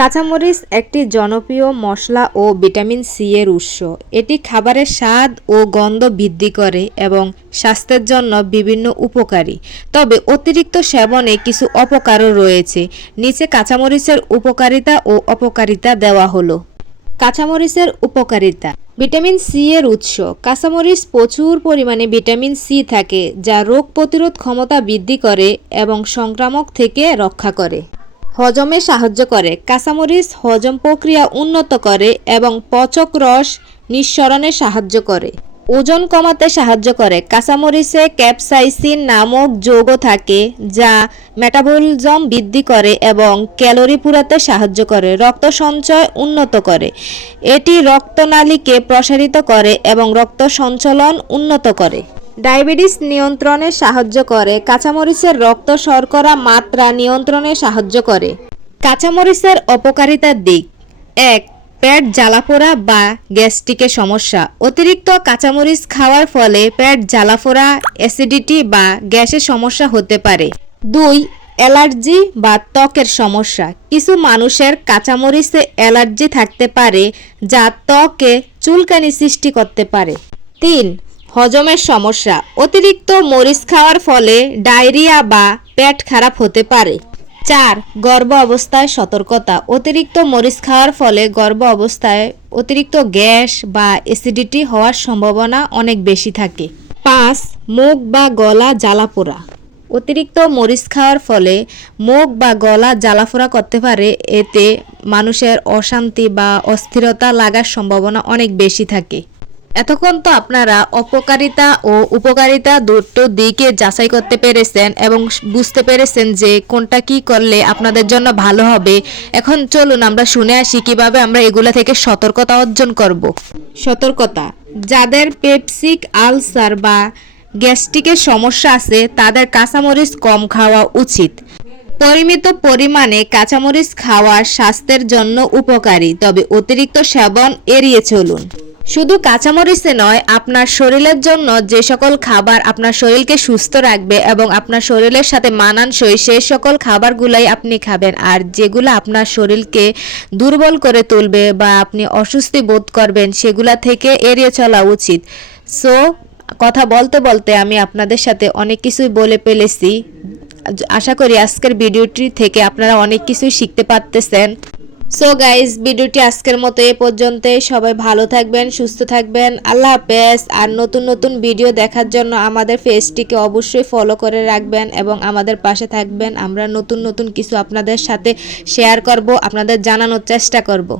কাঁচামরিচ একটি জনপ্রিয় মশলা ও ভিটামিন সি এর উৎস। এটি খাবারের স্বাদ ও গন্ধ বৃদ্ধি করে এবং স্বাস্থ্যের জন্য বিভিন্ন উপকারী। তবে অতিরিক্ত সেবনে কিছু অপকারও রয়েছে। নিচে কাঁচামরিচের উপকারিতা ও অপকারিতা দেওয়া হলো। কাঁচামরিচের উপকারিতা। ভিটামিন সি এর উৎস। কাঁচামরিচ প্রচুর পরিমাণে ভিটামিন সি থাকে, যা রোগ প্রতিরোধ ক্ষমতা বৃদ্ধি করে এবং সংক্রামক থেকে রক্ষা করে। হজমে সাহায্য করে। কাঁচামরিচ হজম প্রক্রিয়া উন্নত করে এবং পচক রস নিঃসরণে সাহায্য করে। ওজন কমাতে সাহায্য করে। কাঁচামরিচে ক্যাপসাইসিন নামক যৌগ থাকে, যা মেটাবলিজম বৃদ্ধি করে এবং ক্যালোরি পুরাতে সাহায্য করে। রক্ত সঞ্চয় উন্নত করে। এটি রক্তনালীকে প্রসারিত করে এবং রক্ত সঞ্চালন উন্নত করে। ডায়াবেটিস নিয়ন্ত্রণে সাহায্য করে। কাঁচামরিচের রক্ত শর্করা মাত্রা নিয়ন্ত্রণে সাহায্য করে। কাঁচামরিচের অপকারিতার দিক। ১. পেট জ্বালাপোড়া বা গ্যাস্ট্রিকের সমস্যা। অতিরিক্ত কাঁচামরিচ খাওয়ার ফলে পেট জ্বালাপোড়া, অ্যাসিডিটি বা গ্যাসের সমস্যা হতে পারে। ২. অ্যালার্জি বা ত্বকের সমস্যা। কিছু মানুষের কাঁচামরিচে অ্যালার্জি থাকতে পারে, যা ত্বকে চুলকানি সৃষ্টি করতে পারে। ৩. হজমের সমস্যা। অতিরিক্ত মরিচ খাওয়ার ফলে ডায়রিয়া বা পেট খারাপ হতে পারে। ৪. গর্ভ অবস্থায় সতর্কতা। অতিরিক্ত মরিচ খাওয়ার ফলে গর্ভ অবস্থায় অতিরিক্ত গ্যাস বা অ্যাসিডিটি হওয়ার সম্ভাবনা অনেক বেশি থাকে। ৫. মুখ বা গলা জ্বালাপোড়া। অতিরিক্ত মরিচ খাওয়ার ফলে মুখ বা গলা জ্বালাপোড়া করতে পারে। এতে মানুষের অশান্তি বা অস্থিরতা লাগার সম্ভাবনা অনেক বেশি থাকে। এতক্ষণ তো আপনারা অপকারিতা ও উপকারিতা দুটো দিকে যাচাই করতে পেরেছেন এবং বুঝতে পেরেছেন যে কোনটা কি করলে আপনাদের জন্য ভালো হবে। এখন চলুন আমরা শুনে আসি কিভাবে আমরা এগুলা থেকে সতর্কতা অর্জন করব। সতর্কতা। যাদের পেপসিক আলসার বা গ্যাস্ট্রিকের সমস্যা আছে তাদের কাঁচামরিচ কম খাওয়া উচিত। পরিমিত পরিমাণে কাঁচামরিচ খাওয়া স্বাস্থ্যের জন্য উপকারী, তবে অতিরিক্ত সেবন এড়িয়ে চলুন। শুধু কাঁচামরিচে নয়, আপনার শরীরের জন্য যে সকল খাবার আপনার শরীরকে সুস্থ রাখবে এবং আপনার শরীরের সাথে মানানসই সেই সকল খাবারগুলাই আপনি খাবেন। আর যেগুলো আপনার শরীরকে দুর্বল করে তুলবে বা আপনি অস্বস্তি বোধ করবেন সেগুলা থেকে এড়িয়ে চলা উচিত। সো কথা বলতে বলতে আমি আপনাদের সাথে অনেক কিছুই বলে ফেলেছি। আশা করি আজকের ভিডিওটি থেকে আপনারা অনেক কিছুই শিখতে পারতেছেন। সো গাইজ, ভিডিওটি আজকের মতো এ পর্যন্তই। সবাই ভালো থাকবেন, সুস্থ থাকবেন। আল্লাহ হাফেজ। আর নতুন নতুন ভিডিও দেখার জন্য আমাদের পেজটিকে অবশ্যই ফলো করে রাখবেন এবং আমাদের পাশে থাকবেন। আমরা নতুন নতুন কিছু আপনাদের সাথে শেয়ার করব, আপনাদের জানানোর চেষ্টা করব।